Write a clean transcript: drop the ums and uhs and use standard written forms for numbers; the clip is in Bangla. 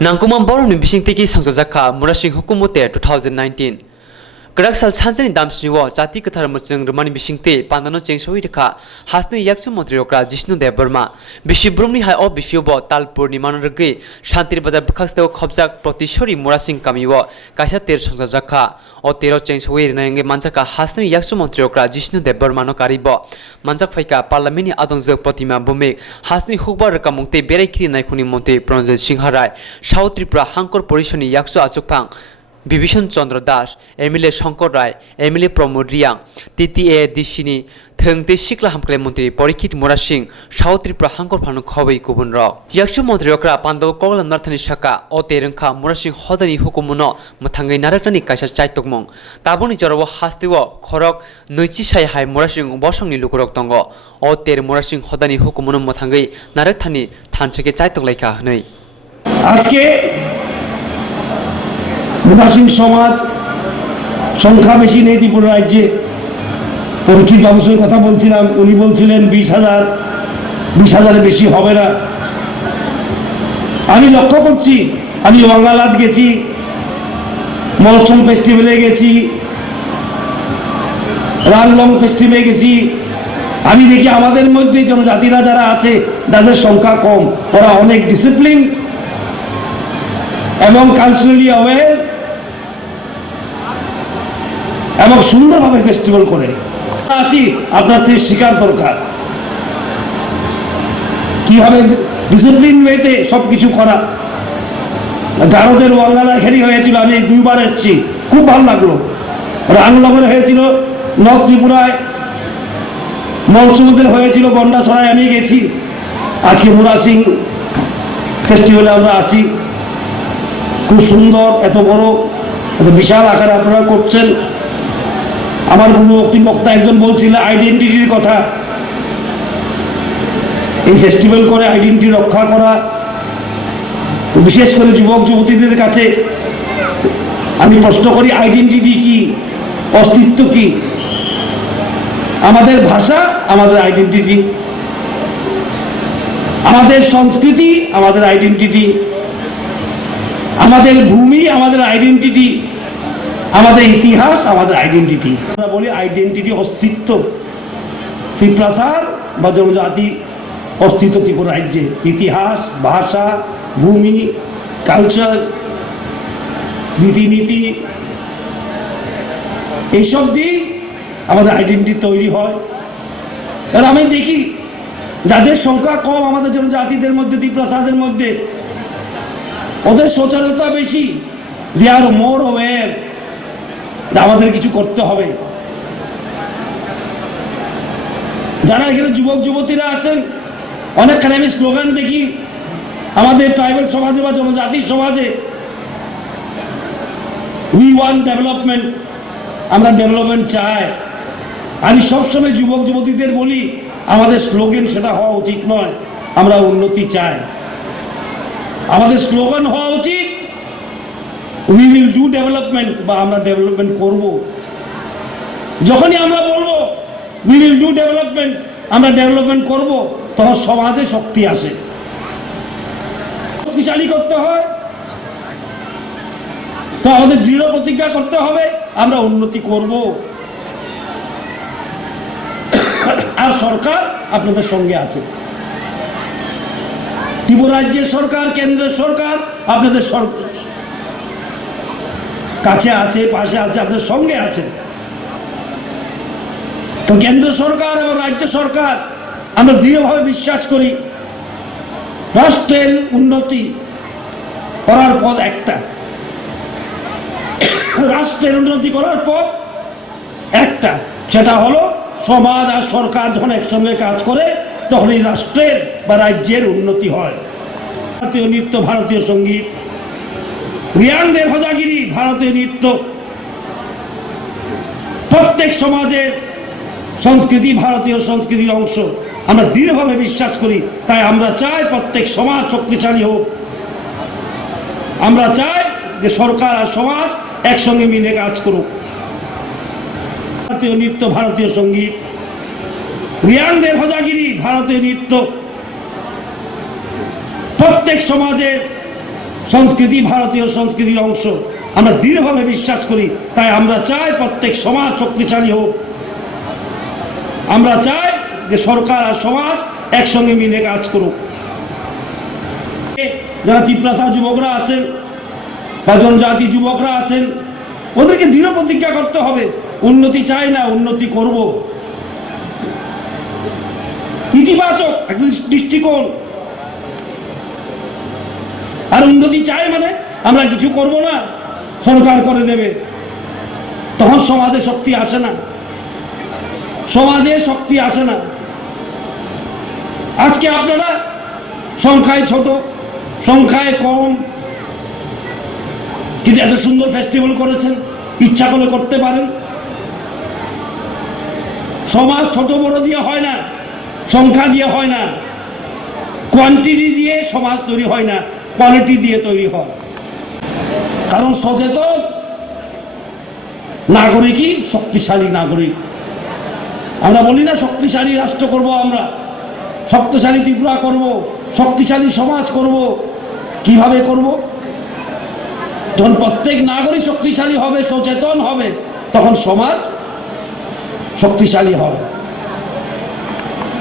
Nangkumam Boroni Bishingtiki Khwlaijakha Murasing Hukumu 2019 Garaksal Sanjani Damsniwo Jati Kathar Musang Romani Bishingte Pandano Chengshoirika Hasni Yaksu Montriokra Jishnu Deburma Bishibrumni Hai O Bishubo Talpur Nimanurgi Shantir Badar Bakasto Khobjak Protishori Murasing Kamiwo Kaisa Ter Khwlaijakha O Tero Chengshoir Nange Manjaka Hasni Yaksu Montriokra Jishnu Deburma no Karibo Manjak Faika Parliamini Adongzak Protima Bumek Hasni Hukbar Kamungte Berekiri Naikuni Monte Pronjel Singharai South Tripura Hankor Porishoni Yaksu Achukpang Bibhishan Chandra Das, Emile Shankar Rai, Emile Pramod Riang, TTA Dishini, Thengte Shikla Hamkle Montri, Porikit Murasing, South Tripura Hankor Panu Khawai Kubun Rock. Yakshu Montriokra, Pando Kogal Narthani Shaka, O Terenka, Murasing Hodani Hukumuno, Matangai Naratani Kasha Chaitokmong, Tabuni Jarawa Hastiwo, Korok, Nuichi Shai Hai Murasing, Boshangi Lukurok Tongo, O Ter Murasing Hodani Hukumuno Matangai, Naratani, Tancheke Chaitoleka, Nei. Murasing সমাজ সংখ্যা বেশি নেই ত্রিপুরা রাজ্যে পরীক্ষিত বাবুর সঙ্গে কথা বলছিলাম উনি বলছিলেন 20,000 বেশি হবে না আমি লক্ষ্য করছি আমি ওয়াঙ্গালাত গেছি মলসম ফেস্টিভ্যালে গেছি রানলং ফেস্টিভ্যালে গেছি আমি দেখি আমাদের মধ্যে জনজাতিরা যারা আছে তাদের সংখ্যা কম ওরা অনেক ডিসিপ্লিন এবং কালচারালি অ্যাওয়্যার এবং সুন্দরভাবে ফেস্টিভ্যাল করে আছি আপনার থেকে শিকার দরকার কিভাবে ডিসিপ্লিন ওয়েতে সবকিছু করা গারদের ওয়াঙ্গালা এখানে হয়েছিল আমি 2 বার এসেছি খুব ভালো লাগলো রাংলগরে হয়েছিল নর্থ ত্রিপুরায় মনসুমদের হয়েছিল গন্ডাছড়ায় আমি গেছি আজকে মুরাসিং ফেস্টিভ্যালে আমরা আছি খুব সুন্দর এত বড় এত বিশাল আকারে আপনারা করছেন আমার পূর্ববর্তী বক্তা একজন বলছিল আইডেন্টিটির কথা এই ফেস্টিভ্যাল করে আইডেন্টিটি রক্ষা করা বিশেষ করে যুবক যুবতীদের কাছে আমি প্রশ্ন করি আইডেন্টিটি কি অস্তিত্ব কি আমাদের ভাষা আমাদের আইডেন্টিটি আমাদের সংস্কৃতি আমাদের আইডেন্টিটি আমাদের ভূমি আমাদের আইডেন্টিটি আমাদের ইতিহাস আমাদের আইডেন্টিটি আমরা বলি আইডেন্টিটি অস্তিত্ব ত্রিপ্রাসাদ বা জনজাতি অস্তিত্ব ত্রিপুরা রাজ্যে ইতিহাস ভাষা ভূমি কালচার রীতিনীতি এইসব দিয়ে আমাদের আইডেন্টিটি তৈরি হয় আর আমি দেখি যাদের সংখ্যা কম আমাদের জনজাতিদের মধ্যে ত্রিপ্রাসাদের মধ্যে ওদের সচেতনতা বেশি দে আর মোর অ্যাওয়্যার আমাদের কিছু করতে হবে যারা এখানে যুবক যুবতীরা আছেন অনেকখানে আমি স্লোগান দেখি আমাদের ট্রাইবাল সমাজে বা জনজাতির সমাজে উই ওয়ান্ট ডেভেলপমেন্ট আমরা ডেভেলপমেন্ট চাই আমি সবসময় যুবক যুবতীদের বলি আমাদের স্লোগান সেটা হওয়া উচিত নয় আমরা উন্নতি চাই আমাদের স্লোগান হওয়া উচিত উই উইল ডু ডেভেলপমেন্ট বা আমরা ডেভেলপমেন্ট করব যখনই আমরা বলবো উই উইল ডু ডেভেলপমেন্ট আমরা ডেভেলপমেন্ট করব তখন সমাজে শক্তি আসে শক্তিশালী করতে হয় তো আমাদের দৃঢ় প্রতিজ্ঞা করতে হবে আমরা উন্নতি করব আর সরকার আপনাদের সঙ্গে আছে ত্রিপুরা রাজ্যের সরকার কেন্দ্রের সরকার আপনাদের কাছে আছে পাশে আছে আপনাদের সঙ্গে আছে তো কেন্দ্র সরকার এবং রাজ্য সরকার আমরা দৃঢ়ভাবে বিশ্বাস করি রাষ্ট্রের উন্নতি করার পথ একটা রাষ্ট্রের উন্নতি করার পথ একটা সেটা হলো সমাজ আর সরকার যখন একসঙ্গে কাজ করে তখন এই রাষ্ট্রের বা রাজ্যের উন্নতি হয় ভারতীয় নৃত্য ভারতীয় সঙ্গীত রিয়াংদের ভজাগিরি ভারতীয় নৃত্য প্রত্যেক সমাজের সংস্কৃতি ভারতীয় সংস্কৃতির অংশ আমরা দৃঢ়ভাবে বিশ্বাস করি তাই আমরা চাই প্রত্যেক সমাজ শক্তিশালী হোক আমরা চাই যে সরকার আর সমাজ একসঙ্গে মিলে কাজ করুক ভারতীয় নৃত্য ভারতীয় সঙ্গীত রিয়াংদের ভজাগিরি ভারতীয় নৃত্য প্রত্যেক সমাজের সংস্কৃতি ভারতীয় সংস্কৃতির অংশ, আমরা দৃঢ়ভাবে বিশ্বাস করি। তাই আমরা চাই প্রত্যেক সমাজ শক্তিশালী হোক। আমরা চাই যে সরকার আর সমাজ একসঙ্গে মিলে কাজ করুক। যারা তিপ্রাসা যুবকরা আছেন বা জনজাতি যুবকরা আছেন, ওদেরকে দৃঢ় প্রতিজ্ঞা করতে হবে, উন্নতি চাই না, উন্নতি করব। ইতিবাচক একটা দৃষ্টিকোণ। আর উন্নতি চাই মানে আমরা কিছু করব না, সরকার করে দেবে, তখন সমাজে শক্তি আসে না, সমাজে শক্তি আসে না। আজকে আপনারা সংখ্যায় ছোট, সংখ্যায় কম, কিন্তু এত সুন্দর ফেস্টিভ্যাল করেছেন, ইচ্ছা করলে করতে পারেন। সমাজ ছোট বড় দিয়ে হয় না, সংখ্যা দিয়ে হয় না, কোয়ান্টিটি দিয়ে সমাজ তৈরি হয় না, কোয়ালিটি দিয়ে তৈরি হয়। কারণ সচেতন নাগরিকই শক্তিশালী নাগরিক। আমরা বলি না শক্তিশালী রাষ্ট্র করব, আমরা শক্তিশালী ত্রিপুরা করব, শক্তিশালী সমাজ করব। কিভাবে করব? যখন প্রত্যেক নাগরিক শক্তিশালী হবে, সচেতন হবে, তখন সমাজ শক্তিশালী হয়।